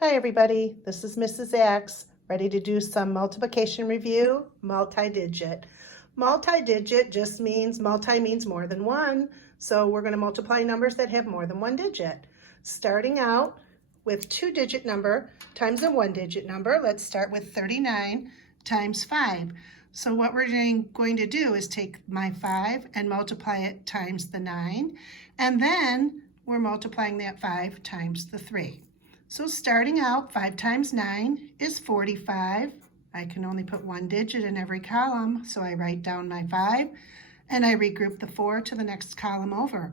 Hi everybody, this is Mrs. Axe, ready to do some multiplication review, multi-digit. Multi-digit just means, multi means more than one, so we're going to multiply numbers that have more than one digit. Starting out with two-digit number times a one-digit number, let's start with 39 times 5. So what we're going to do is take my 5 and multiply it times the 9, and then we're multiplying that 5 times the 3. So starting out, 5 times 9 is 45. I can only put one digit in every column, so I write down my 5, and I regroup the 4 to the next column over.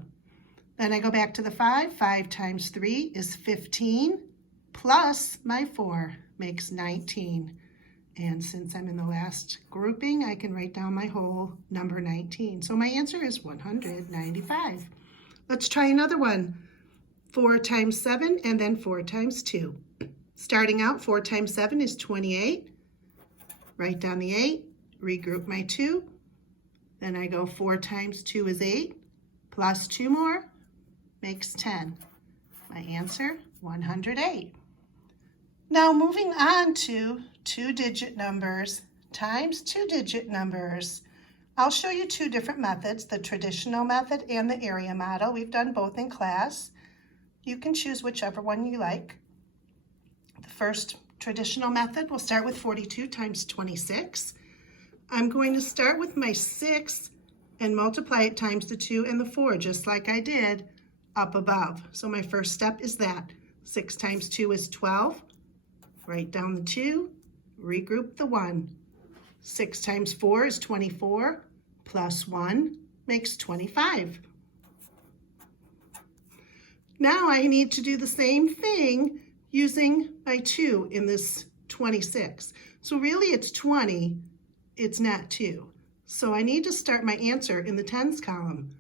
Then I go back to the 5. 5 times 3 is 15, plus my 4 makes 19. And since I'm in the last grouping, I can write down my whole number 19. So my answer is 195. Let's try another one. 4 times 7 and then 4 times 2. Starting out, 4 times 7 is 28. Write down the 8, regroup my 2. Then I go 4 times 2 is 8, plus 2 more makes 10. My answer, 108. Now moving on to two-digit numbers times two-digit numbers. I'll show you two different methods, the traditional method and the area model. We've done both in class. You can choose whichever one you like. The first traditional method, we'll start with 42 times 26. I'm going to start with my 6 and multiply it times the 2 and the 4, just like I did up above. So my first step is that. 6 times 2 is 12. Write down the 2, regroup the 1. 6 times 4 is 24, plus 1 makes 25. Now I need to do the same thing using my 2 in this 26. So really it's 20, it's not 2. So I need to start my answer in the tens column.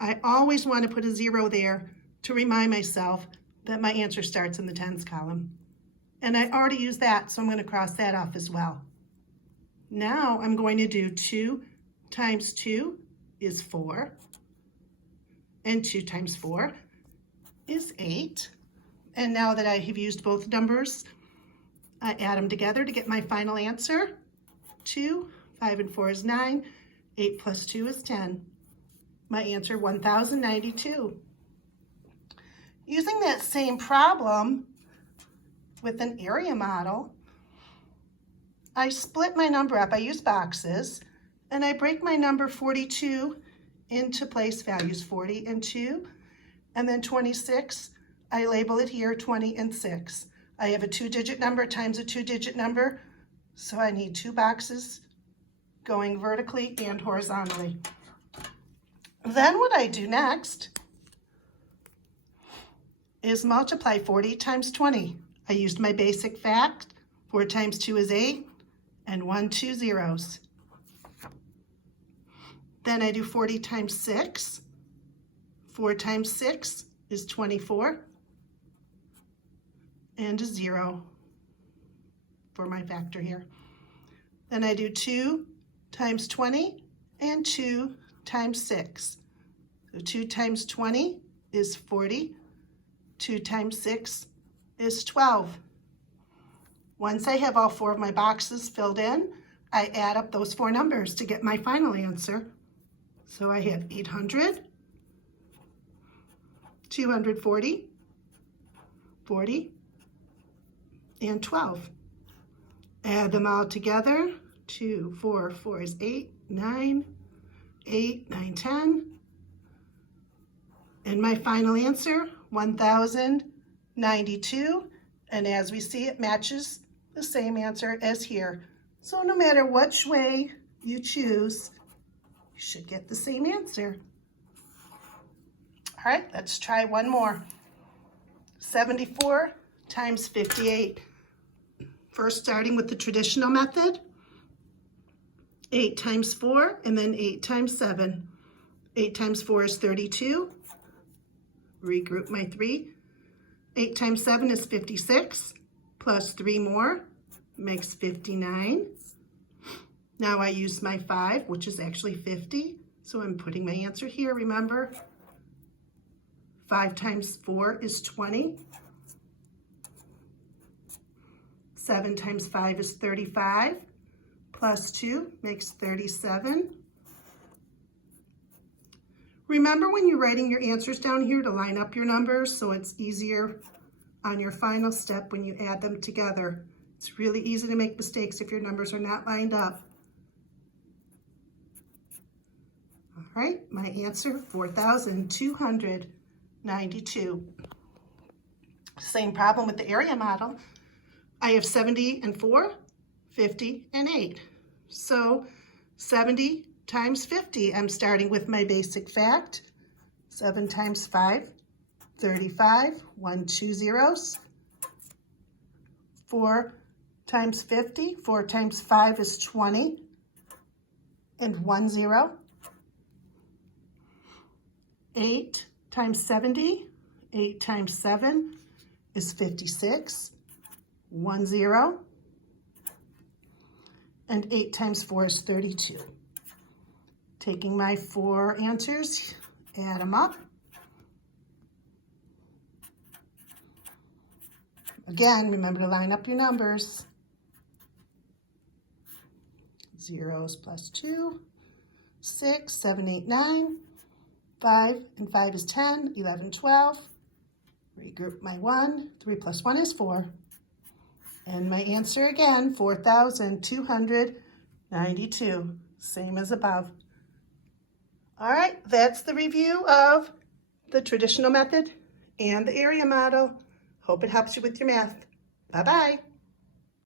I always want to put a 0 there to remind myself that my answer starts in the tens column. And I already used that, so I'm going to cross that off as well. Now I'm going to do 2 times 2 is 4, and 2 times 4 is 8. And now that I have used both numbers, I add them together to get my final answer. 2, 5 and 4 is 9, 8 plus 2 is 10. My answer, 1092. Using that same problem with an area model, I split my number up. I use boxes, and I break my number 42 into place values, 40 and 2. And then 26, I label it here 20 and 6. I have a two-digit number times a two-digit number, so I need two boxes going vertically and horizontally. Then what I do next is multiply 40 times 20. I used my basic fact, 4 times 2 is 8, and 1, 2 zeros. Then I do 40 times 6. 4 times 6 is 24, and a 0 for my factor here. Then I do 2 times 20 and 2 times 6. So 2 times 20 is 40. 2 times 6 is 12. Once I have all 4 of my boxes filled in, I add up those 4 numbers to get my final answer. So I have 800, 240, 40, and 12. Add them all together. 2, 4, 4 is 8, 9, 8, 9, 10. And my final answer, 1092. And as we see, it matches the same answer as here. So no matter which way you choose, you should get the same answer. All right, let's try one more. 74 times 58. First, starting with the traditional method. 8 times 4, and then 8 times 7. 8 times 4 is 32. Regroup my 3. 8 times 7 is 56, plus 3 more makes 59. Now I use my 5, which is actually 50, so I'm putting my answer here, remember. 5 times 4 is 20. 7 times 5 is 35. Plus 2 makes 37. Remember when you're writing your answers down here to line up your numbers so it's easier on your final step when you add them together. It's really easy to make mistakes if your numbers are not lined up. All right, my answer, 4,292. Same problem with the area model. I have 70 and 4, 50 and 8. So 70 times 50, I'm starting with my basic fact. 7 times 5, 35, 1, 2 zeros. 4 times 50, 4 times 5 is 20, and 1 0. 8 times 70, 8 times 7 is 56, 1 0. And 8 times 4 is 32. Taking my 4 answers, add them up. Again, remember to line up your numbers. Zeros plus 2, 6, 7, 8, 9, 5, and 5 is 10, 11, 12. Regroup my 1, 3 plus 1 is 4. And my answer again, 4,292, same as above. All right, that's the review of the traditional method and the area model. Hope it helps you with your math. Bye-bye.